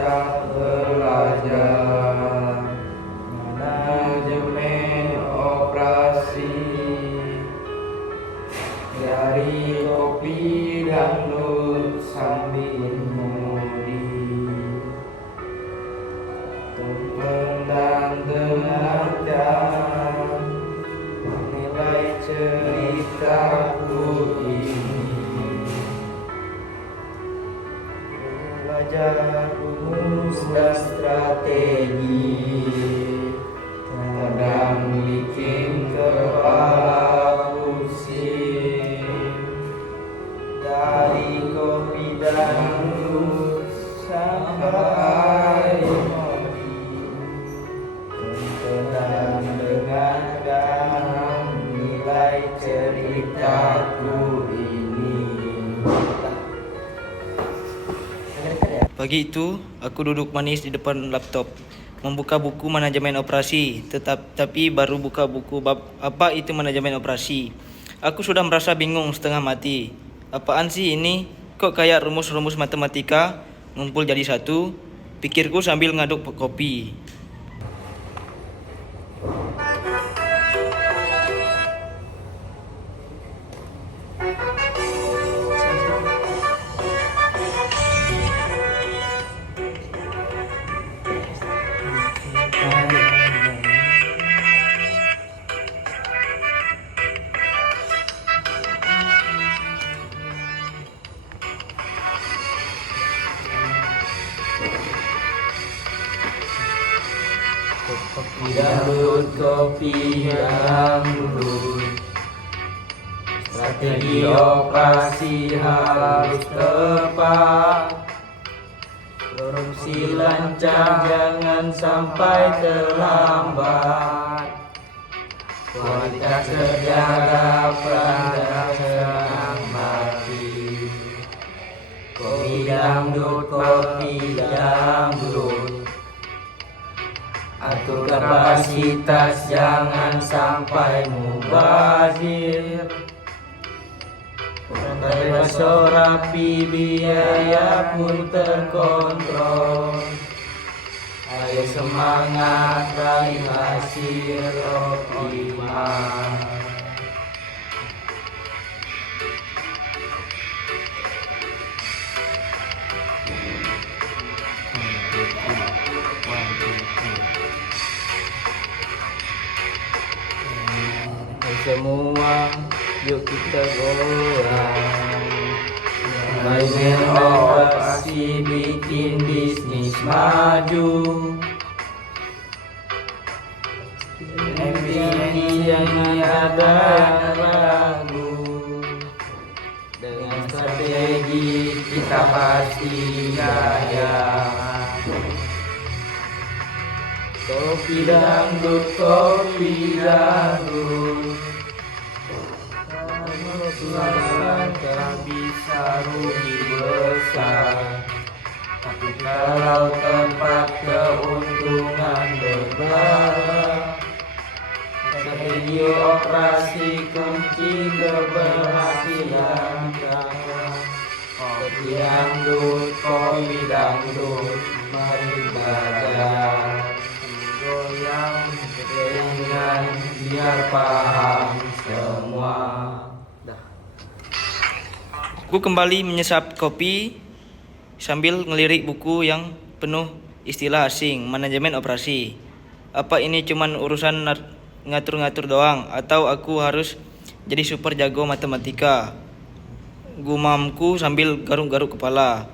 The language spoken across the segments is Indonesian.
bocah pelajar manajemen operasi dari kopi dangdut sambil mengemudi. Tonton dan dengarkan nilai ceritaku ini. Belajar rumus dan strategi, kadang bikin kepala pusing. Dari kopi dangdut sampai kopi, tonton dengarkan nilai ceritaku ini. Pagi itu, aku duduk manis di depan laptop, membuka buku manajemen operasi. Tapi baru buka buku bab apa itu manajemen operasi, aku sudah merasa bingung setengah mati. Apaan sih ini? Kok kayak rumus-rumus matematika ngumpul jadi satu? Pikirku sambil ngaduk kopi. Kopi dangdut, strategi operasi harus tepat, produksi lancar jangan sampai terlambat, kualitas terjaga pelanggan senang mati. Kopi dangdut, atur kapasitas jangan sampai mubazir. Bebas rapi, biaya pun terkontrol. Ayo semangat raih hasil optimal. Semua yuk kita goyang, manajemen operasi bikin bisnis maju. MVP jangan ada ragu, dengan strategi kita pasti jaya. Kopi dangdut, tak bisa rugi besar, tapi kalau tempat keuntungan berbareng, strategi operasi kunci keberhasilan. Kopi dangdut, mari belajar goyang dengan biar paham semua. Aku kembali menyesap kopi sambil ngelirik buku yang penuh istilah asing, manajemen operasi. Apa ini cuman urusan ngatur-ngatur doang, atau aku harus jadi super jago matematika? Gumamku sambil garuk-garuk kepala.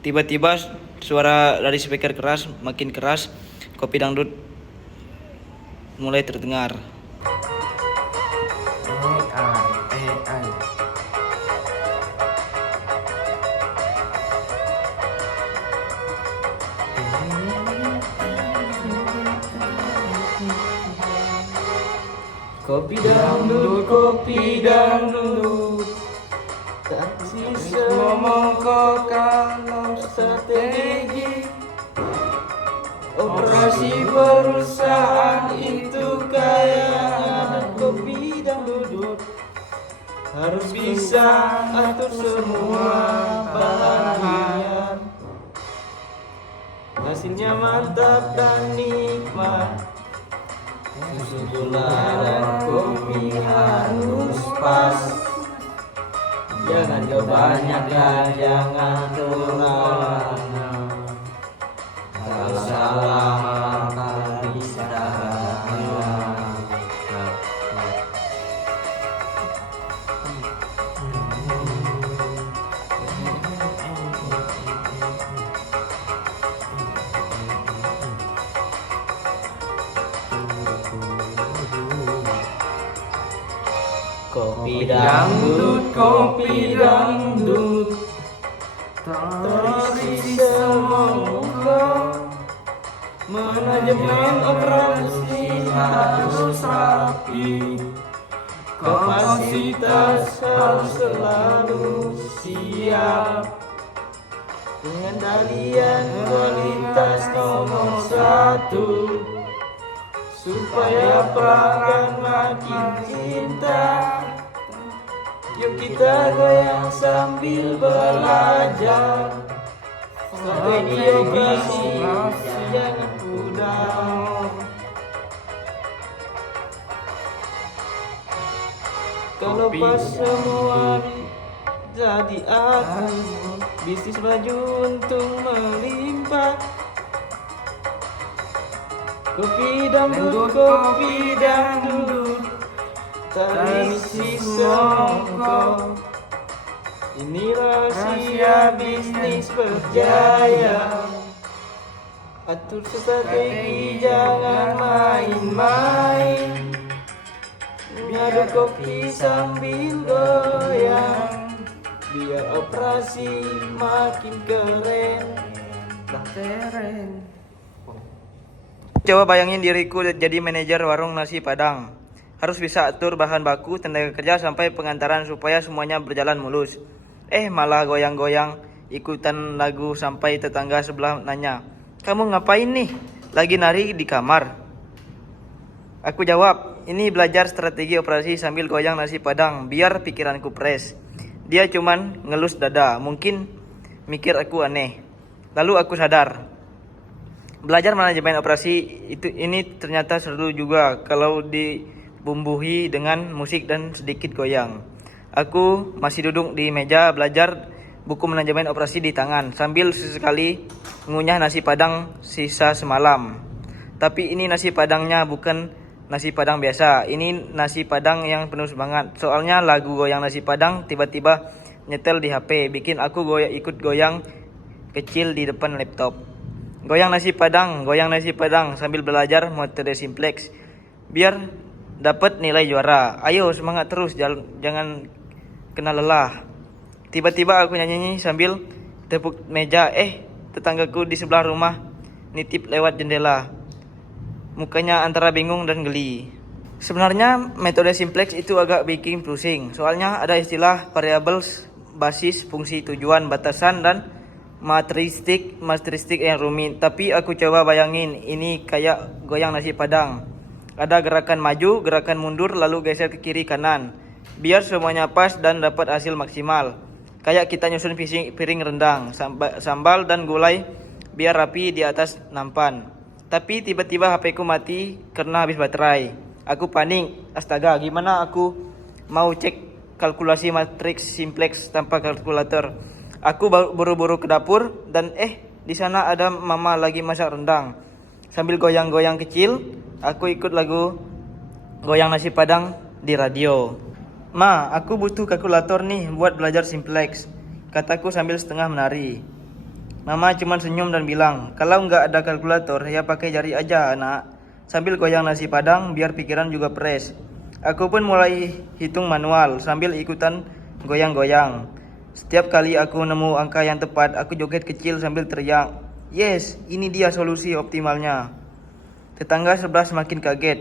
Tiba-tiba suara dari speaker makin keras, kopi dangdut mulai terdengar. Kopi dangdut, tak bisa ngomong kok kalau strategi operasi perusahaan itu kayak kopi dangdut. Harus bisa atur semua bagian, Hasilnya mantap dan nikmat. Susu gula dan kopi harus pas. Jangan kebanyakan, jangan kurang. Kalau salah maka bisa kopi dangdut, kopi dangdut, terisi semoga. Manajemen operasi harus rapi, kapasitas harus selalu siap. Pengendalian kualitas nomor 1, supaya pelanggan makin cinta. Yuk kita goyang sambil belajar. Strategi jangan pudar. Kalau pas semua jadi akan, bisnis maju untung melimpah. Kopi dangdut, kopi dangdut, terisi semongko. Ini rahasia bisnis berjaya. Atur strategi, jangan main-main. Ngaduk kopi sambil goyang, biar operasi makin keren. Coba bayangin diriku jadi manajer warung nasi Padang. Harus bisa atur bahan baku, tenaga kerja sampai pengantaran supaya semuanya berjalan mulus. Malah goyang-goyang ikutan lagu sampai tetangga sebelah nanya, "Kamu ngapain nih? Lagi nari di kamar?" Aku jawab, "Ini belajar strategi operasi sambil goyang nasi Padang biar pikiranku fresh." Dia cuman ngelus dada, mungkin mikir aku aneh. Lalu aku sadar, belajar manajemen operasi ini ternyata seru juga kalau dibumbuhi dengan musik dan sedikit goyang. Aku masih duduk di meja belajar, buku manajemen operasi di tangan, sambil sesekali ngunyah nasi Padang sisa semalam. Tapi ini nasi Padangnya bukan nasi Padang biasa. Ini nasi Padang yang penuh semangat. Soalnya lagu goyang nasi Padang tiba-tiba nyetel di HP, bikin aku ikut goyang kecil di depan laptop. Goyang nasi Padang sambil belajar metode simplex biar dapat nilai juara. Ayo semangat terus, jangan kena lelah. Tiba-tiba aku nyanyi sambil tepuk meja. Tetanggaku di sebelah rumah nitip lewat jendela. Mukanya antara bingung dan geli. Sebenarnya metode simplex itu agak bikin pusing. Soalnya ada istilah variables, basis, fungsi, tujuan, batasan, dan matristik yang rumit. Tapi aku coba bayangin, ini kayak goyang nasi Padang. Ada gerakan maju, gerakan mundur, lalu geser ke kiri kanan, biar semuanya pas dan dapat hasil maksimal. Kayak kita nyusun piring rendang, sambal dan gulai biar rapi di atas nampan. Tapi tiba-tiba HP ku mati karena habis baterai. Aku panik, astaga, gimana aku mau cek kalkulasi matriks simplex tanpa kalkulator. Aku buru-buru ke dapur dan di sana ada mama lagi masak rendang. Sambil goyang-goyang kecil, aku ikut lagu goyang nasi Padang di radio. "Ma, aku butuh kalkulator nih buat belajar simplex," kataku sambil setengah menari. Mama cuma senyum dan bilang, "Kalau nggak ada kalkulator, ya pakai jari aja, anak." Sambil goyang nasi Padang biar pikiran juga fresh. Aku pun mulai hitung manual sambil ikutan goyang-goyang. Setiap kali aku nemu angka yang tepat, aku joget kecil sambil teriak, "Yes, ini dia solusi optimalnya." Tetangga sebelah semakin kaget.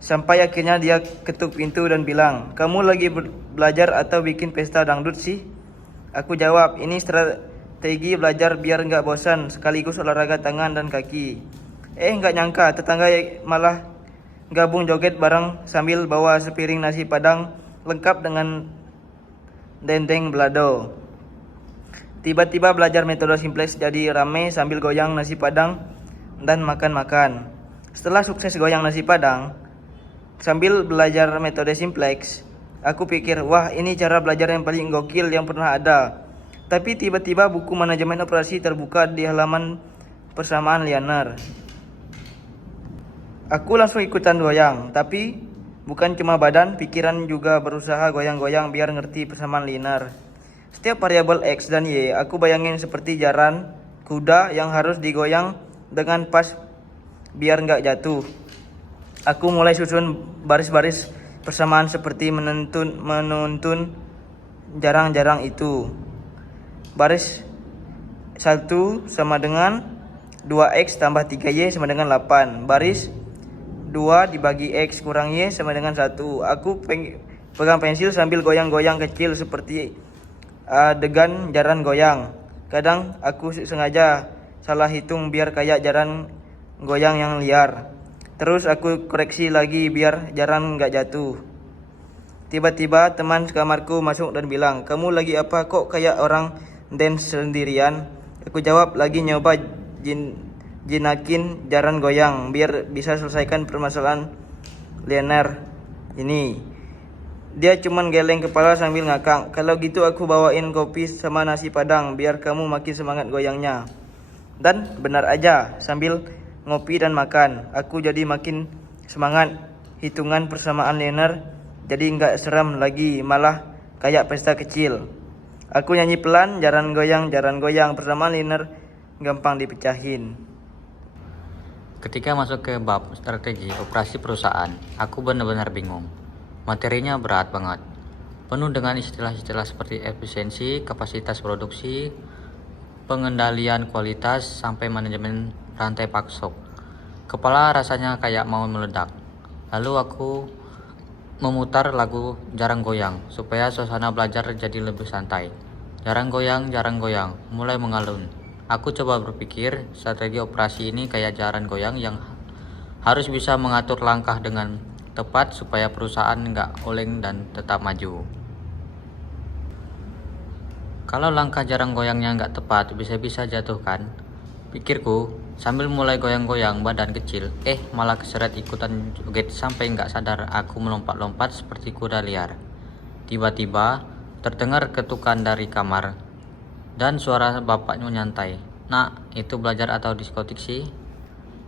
Sampai akhirnya dia ketuk pintu dan bilang, "Kamu lagi belajar atau bikin pesta dangdut sih?" Aku jawab, "Ini strategi belajar biar nggak bosan, sekaligus olahraga tangan dan kaki." Nggak nyangka tetangga malah gabung joget bareng sambil bawa sepiring nasi Padang lengkap dengan dendeng balado. Tiba-tiba belajar metode simplex jadi rame sambil goyang nasi padang dan makan-makan. Setelah sukses goyang nasi padang sambil belajar metode simplex, aku pikir, wah ini cara belajar yang paling gokil yang pernah ada. Tapi tiba-tiba buku manajemen operasi terbuka di halaman persamaan linear. Aku langsung ikutan goyang, tapi bukan cuma badan, pikiran juga berusaha goyang-goyang biar ngerti persamaan linear. Setiap variabel X dan Y aku bayangin seperti jaran kuda yang harus digoyang dengan pas biar nggak jatuh. Aku mulai susun baris-baris persamaan seperti menuntun jarang-jarang itu. Baris 1 sama dengan 2X tambah 3Y sama dengan 8. Baris 2 dibagi X kurang Y sama dengan 1. Aku pegang pensil sambil goyang-goyang kecil seperti adegan jaran goyang. Kadang aku sengaja salah hitung biar kayak jaran goyang yang liar. Terus aku koreksi lagi biar jaran nggak jatuh. Tiba-tiba teman sekamarku masuk dan bilang, "Kamu lagi apa? Kok kayak orang dance sendirian?" Aku jawab, "Lagi nyoba jinakin jaran goyang biar bisa selesaikan permasalahan linear ini." Dia cuman geleng kepala sambil ngakak. "Kalau gitu aku bawain kopi sama nasi padang biar kamu makin semangat goyangnya." Dan benar aja, sambil ngopi dan makan, aku jadi makin semangat. Hitungan persamaan linear jadi nggak seram lagi, malah kayak pesta kecil. Aku nyanyi pelan, jaran goyang, persamaan linear gampang dipecahin. Ketika masuk ke bab strategi operasi perusahaan, aku benar-benar bingung. Materinya berat banget, penuh dengan istilah-istilah seperti efisiensi, kapasitas produksi, pengendalian kualitas, sampai manajemen rantai pasok. Kepala rasanya kayak mau meledak. Lalu aku memutar lagu Jarang Goyang supaya suasana belajar jadi lebih santai. Jarang goyang, mulai mengalun. Aku coba berpikir strategi operasi ini kayak jaran goyang yang harus bisa mengatur langkah dengan tepat supaya perusahaan nggak oleng dan tetap maju. Kalau langkah jarang goyangnya nggak tepat, bisa-bisa jatuh kan? Pikirku sambil mulai goyang-goyang badan kecil. Malah keseret ikutan joget sampai nggak sadar aku melompat-lompat seperti kuda liar. Tiba-tiba terdengar ketukan dari kamar dan suara bapaknya nyantai. "Nak, itu belajar atau diskotik sih?"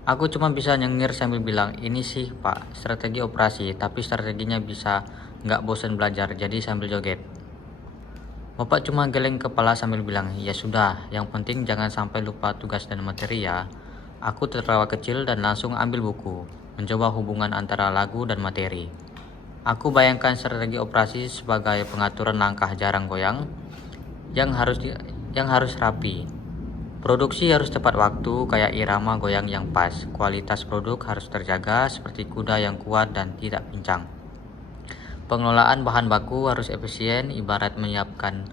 Aku cuma bisa nyengir sambil bilang, "Ini sih Pak, strategi operasi, tapi strateginya bisa nggak bosan belajar, jadi sambil joget." Bapak cuma geleng kepala sambil bilang, "Ya sudah, yang penting jangan sampai lupa tugas dan materi ya." Aku tertawa kecil dan langsung ambil buku, mencoba hubungan antara lagu dan materi. Aku bayangkan strategi operasi sebagai pengaturan langkah jarang goyang yang harus rapi. Produksi harus tepat waktu, kayak irama goyang yang pas. Kualitas produk harus terjaga seperti kuda yang kuat dan tidak pincang. Pengelolaan bahan baku harus efisien, ibarat menyiapkan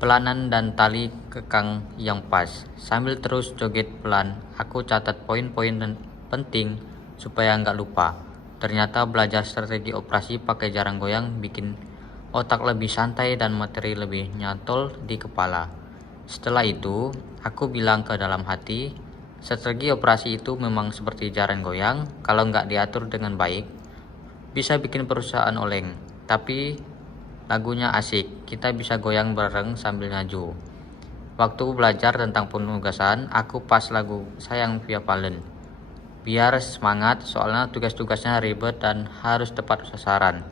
pelanan dan tali kekang yang pas. Sambil terus joget pelan, aku catat poin-poin penting supaya nggak lupa. Ternyata belajar strategi operasi pakai jarang goyang bikin otak lebih santai dan materi lebih nyantol di kepala. Setelah itu, aku bilang ke dalam hati, strategi operasi itu memang seperti jaran goyang, kalau nggak diatur dengan baik, bisa bikin perusahaan oleng. Tapi lagunya asik, kita bisa goyang bareng sambil maju. Waktu belajar tentang penugasan, aku pas lagu Sayang Via Valen. Biar semangat, soalnya tugas-tugasnya ribet dan harus tepat sasaran.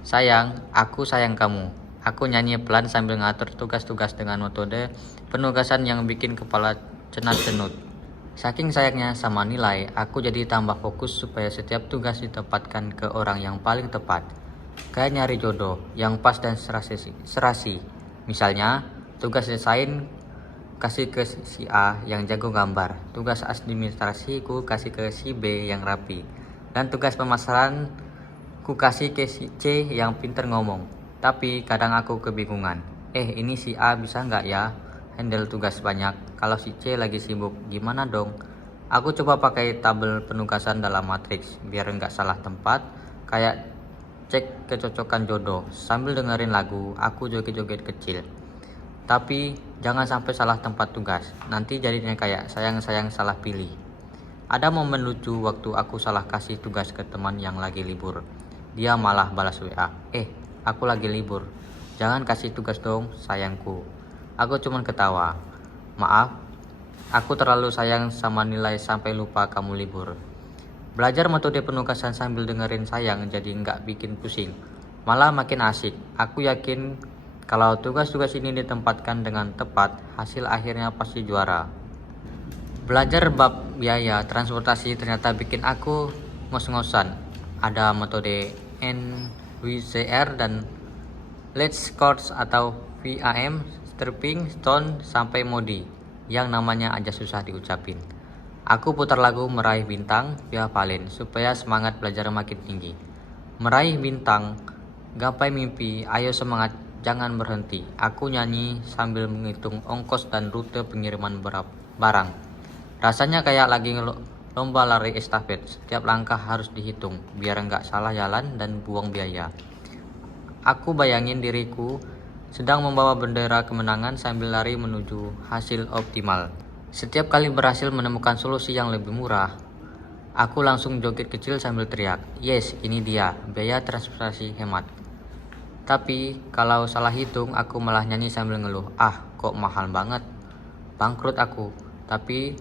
"Sayang, aku sayang kamu." Aku nyanyi pelan sambil ngatur tugas-tugas dengan metode penugasan yang bikin kepala cenut-cenut. Saking sayangnya sama nilai, aku jadi tambah fokus supaya setiap tugas ditempatkan ke orang yang paling tepat. Kayak nyari jodoh yang pas dan serasi. Misalnya, tugas desain kasih ke si A yang jago gambar, tugas administrasi ku kasih ke si B yang rapi, dan tugas pemasaran ku kasih ke si C yang pinter ngomong. Tapi kadang aku kebingungan. Ini si A bisa nggak ya handle tugas banyak? Kalau si C lagi sibuk, gimana dong? Aku coba pakai tabel penugasan dalam matriks biar nggak salah tempat, kayak cek kecocokan jodoh. Sambil dengerin lagu, aku joget-joget kecil. Tapi jangan sampai salah tempat tugas, nanti jadinya kayak sayang-sayang salah pilih. Ada momen lucu waktu aku salah kasih tugas ke teman yang lagi libur. Dia malah balas WA, aku lagi libur, jangan kasih tugas dong sayangku. Aku cuman ketawa, maaf, aku terlalu sayang sama nilai sampai lupa kamu libur. Belajar metode penugasan sambil dengerin sayang jadi nggak bikin pusing, malah makin asik. Aku yakin kalau tugas-tugas ini ditempatkan dengan tepat, hasil akhirnya pasti juara. Belajar bab biaya transportasi ternyata bikin aku ngos-ngosan. Ada metode NWCR dan Let's Course atau VAM, Stepping Stone sampai Modi, yang namanya aja susah diucapin. Aku putar lagu Meraih Bintang Via Valen supaya semangat belajar makin tinggi. Meraih bintang, gapai mimpi, ayo semangat, jangan berhenti. Aku nyanyi sambil menghitung ongkos dan rute pengiriman barang. Rasanya kayak lagi lomba lari estafet. Setiap langkah harus dihitung biar nggak salah jalan dan buang biaya. Aku bayangin diriku sedang membawa bendera kemenangan sambil lari menuju hasil optimal. Setiap kali berhasil menemukan solusi yang lebih murah, aku langsung joget kecil sambil teriak, yes, ini dia, biaya transportasi hemat. Tapi kalau salah hitung, aku malah nyanyi sambil ngeluh, kok mahal banget, bangkrut aku. Tapi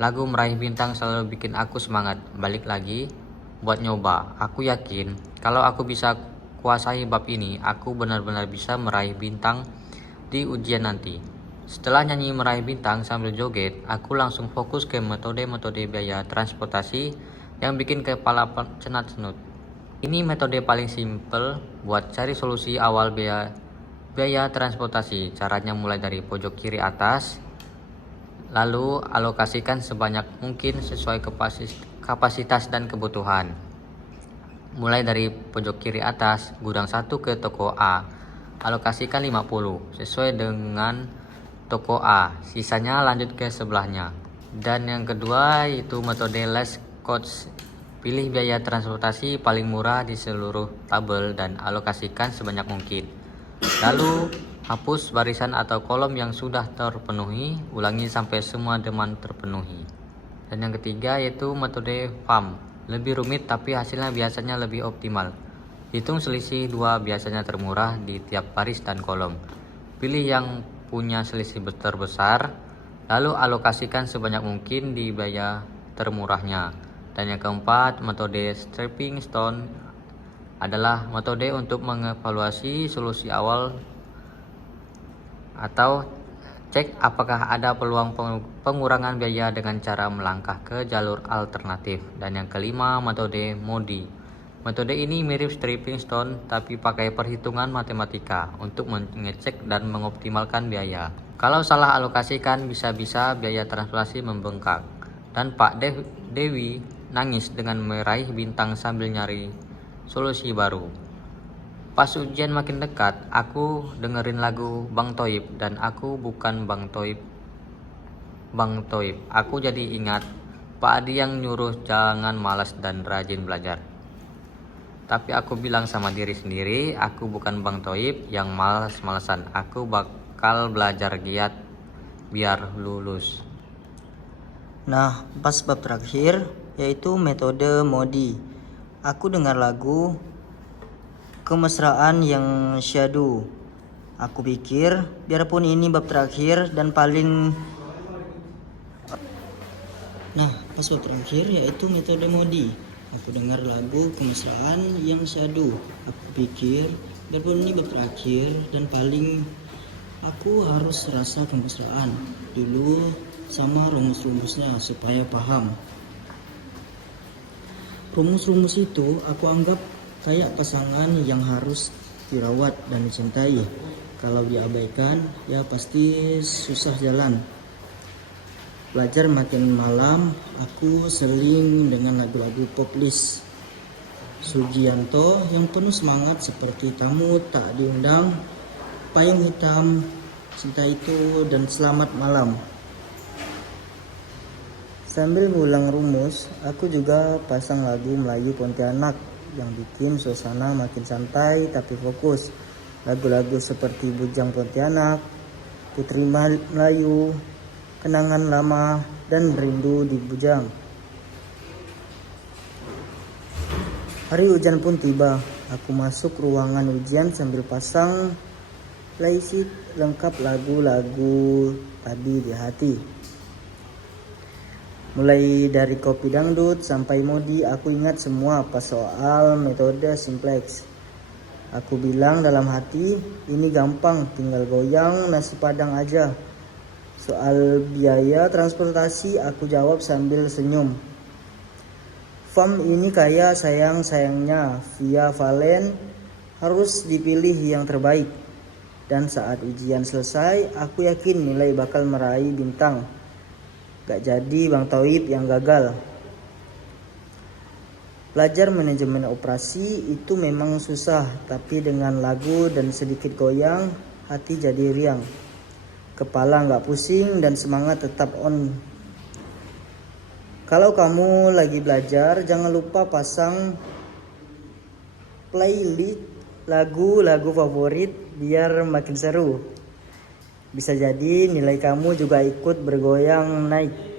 lagu Meraih Bintang selalu bikin aku semangat balik lagi buat nyoba. Aku yakin kalau aku bisa kuasai bab ini, aku benar-benar bisa meraih bintang di ujian nanti. Setelah nyanyi Meraih Bintang sambil joget, aku langsung fokus ke metode-metode biaya transportasi yang bikin kepala cenat-cenut. Ini metode paling simple buat cari solusi awal biaya transportasi. Caranya mulai dari pojok kiri atas, lalu alokasikan sebanyak mungkin sesuai kapasitas dan kebutuhan. Mulai dari pojok kiri atas, gudang 1 ke toko A, alokasikan 50 sesuai dengan toko A, sisanya lanjut ke sebelahnya. Dan yang kedua itu metode less cost. Pilih biaya transportasi paling murah di seluruh tabel dan alokasikan sebanyak mungkin. Lalu hapus barisan atau kolom yang sudah terpenuhi, ulangi sampai semua demand terpenuhi. Dan yang ketiga yaitu metode FAM. Lebih rumit tapi hasilnya biasanya lebih optimal. Hitung selisih 2 biasanya termurah di tiap baris dan kolom. Pilih yang punya selisih terbesar, lalu alokasikan sebanyak mungkin di biaya termurahnya. Dan yang keempat, metode Stepping Stone adalah metode untuk mengevaluasi solusi awal atau cek apakah ada peluang pengurangan biaya dengan cara melangkah ke jalur alternatif. Dan yang kelima, metode Modi. Metode ini mirip Stepping Stone tapi pakai perhitungan matematika untuk mengecek dan mengoptimalkan biaya. Kalau salah alokasikan bisa-bisa biaya transportasi membengkak. Dan Pak Dewi nangis dengan meraih bintang sambil nyari solusi baru. Pas ujian makin dekat, aku dengerin lagu Bang Toib dan aku bukan Bang Toib. Aku jadi ingat Pak Adi yang nyuruh jangan malas dan rajin belajar. Tapi aku bilang sama diri sendiri, aku bukan Bang Toib yang malas-malasan. Aku bakal belajar giat biar lulus. Nah, pas bab terakhir yaitu metode Modi. Aku dengar lagu Kemesraan yang syadu. Aku pikir biarpun ini bab terakhir dan paling pas bab terakhir yaitu metode Modi. Aku dengar lagu Kemesraan yang syadu. Aku pikir biarpun ini bab terakhir dan paling aku harus rasa kemesraan dulu sama rumus-rumusnya supaya paham. Rumus-rumus itu aku anggap kayak pasangan yang harus dirawat dan dicintai. Kalau diabaikan ya pasti susah jalan. Belajar makin malam, aku seling dengan lagu-lagu poplis Sugianto yang penuh semangat seperti Tamu Tak Diundang, Payung Hitam, Cinta Itu, dan Selamat Malam. Sambil ngulang rumus, aku juga pasang lagu Melayu Pontianak yang bikin suasana makin santai tapi fokus. Lagu-lagu seperti Bujang Pontianak, Putri Melayu, kenangan lama dan rindu di bujang. Hari hujan pun tiba. Aku masuk ruangan ujian sambil pasang playlist lengkap lagu-lagu tadi di hati. Mulai dari kopi dangdut sampai modi, aku ingat semua pas soal metode simplex. Aku bilang dalam hati, ini gampang, tinggal goyang nasi padang aja. Soal biaya transportasi, aku jawab sambil senyum. Fam ini kayak sayang-sayangnya, via Valen harus dipilih yang terbaik. Dan saat ujian selesai, aku yakin nilai bakal meraih bintang. Gak jadi Bang Tauib yang gagal. Belajar manajemen operasi itu memang susah, tapi dengan lagu dan sedikit goyang, hati jadi riang. Kepala gak pusing dan semangat tetap on. Kalau kamu lagi belajar, jangan lupa pasang playlist lagu-lagu favorit biar makin seru. Bisa jadi nilai kamu juga ikut bergoyang naik.